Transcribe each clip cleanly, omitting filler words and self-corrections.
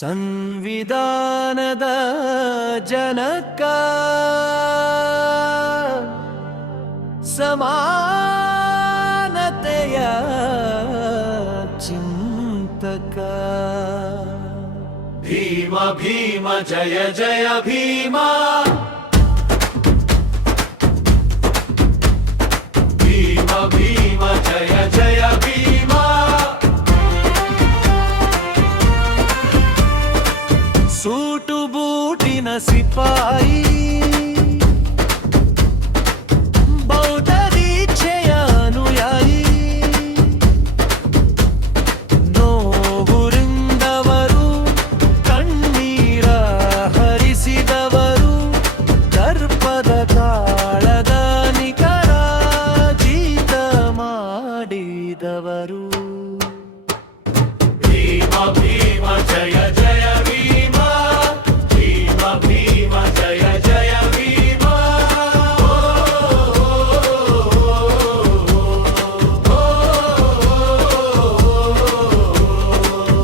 ಸಂವಿಧಾನದ ಜನಕ ಸಮಾನತೆಯ ಚಿಂತಕ ಭೀಮ ಭೀಮ ಜಯ ಜಯ ಭೀಮ ಭೀಮ ಭೀಮ ಜಯ ಜಯ ಭೀಮ ಸೂಟು ಬೂಟಿನ ಸಿಪಾಯಿ ಬೌದ್ಧ ದೀಕ್ಷೆಯ ಅನುಯಾಯಿ ನೋವುರಿಂದವರು ಕಣ್ಣೀರ ಹರಿಸಿದವರು ದರ್ಪದ ಕಾಳದ ನಿಖರ ಜೀತ ಮಾಡಿದವರು ಭೀಮ ಭೀಮ ಜಯ ಜಯ ಭೀಮ ಭೀಮ ಭೀಮ ಜಯ ಜಯ ಭೀಮ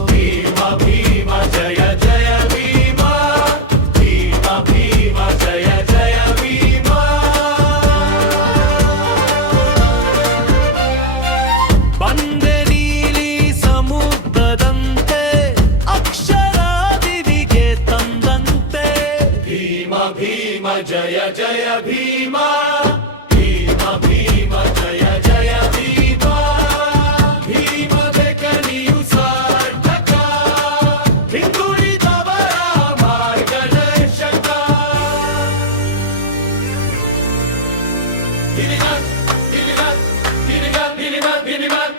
ಭೀಮ ಭೀಮ ಜಯ ಜಯ ಭೀಮ ಭೀಮ ಭೀಮ ಜಯ ಜಯ ಭೀಮ ಬಂದೆ ನೀಲಿ ಸಮುದ್ರದಂತೆ ಅಕ್ಷರ ದಿವಿಗೆ ತಂದಂತೆ ಭೀಮ ಭೀಮ ಜಯ ಜಯ ಭೀಮ ಭೀಮ ಭೀಮ ಜಯ ಜಯ ಭೀಮ ಭೀಮದ ಕನಿಯು ಸಾರ್ಥಕ ಹಿಂದುಳಿದವರ ಮಾರ್ಗದರ್ಶಕ ಗಿರಿನಾಥ್ ಗಿರಿನಾಥ್ ಗಿರಿನಾಥ್ ಗಿರಿನಾಥ್ ಗಿರಿನಾಥ್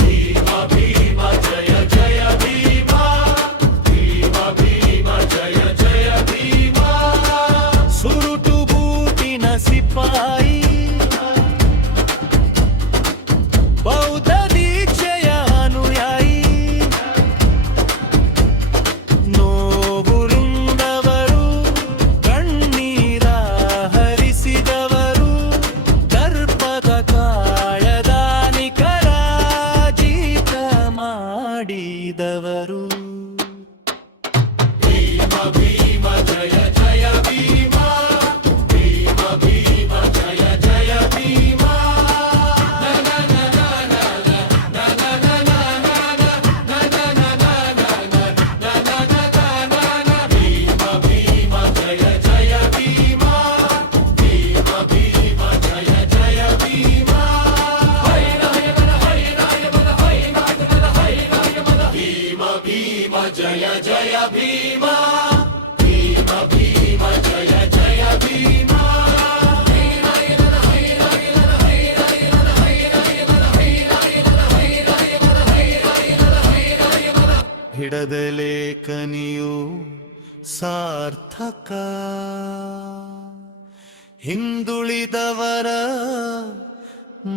ಭೀಮ ಭೀಮ ಜಯ ಜಯ ಭೀಮ ಭೀಮ ಭೀಮ ಜಯ ಜಯ ಭೀಮ ಸುರುಟು ಬೂಟಿನ ಸಿಪಾಯಿ ಬೌದ್ಧ ದೀಕ್ಷೆಯ ಅನುಯಾಯಿ ನೋವುರಿಂದವರು ಕಣ್ಣೀರ ಹರಿಸಿದವರು ದರ್ಪದ ಕಾಳದ ನಿಖರ ಜೀತ ಮಾಡಿದವರು ಭೀಮ ಭೀಮ ಜಯ ಜಯ ಭೀಮ ಭೀಮ ಭೀಮ ಜಯ ಜಯ ಭೀಮ ಭೀಮ ಭೀಮ ಜಯ ಜಯ ಭೀಮ ಭೀಮ ಭೀಮ ಜಯ ಜಯ ಭೀಮ ಭೀಮ ಭೀಮ ಜಯ ಜಯ ಭೀಮ ಭೀಮ ಭೀಮ ಜಯ ಜಯ ಭೀಮ ಹಿಡದ ಲೇಖನಿಯು ಸಾರ್ಥಕ ಹಿಂದುಳಿದವರ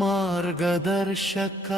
ಮಾರ್ಗದರ್ಶಕ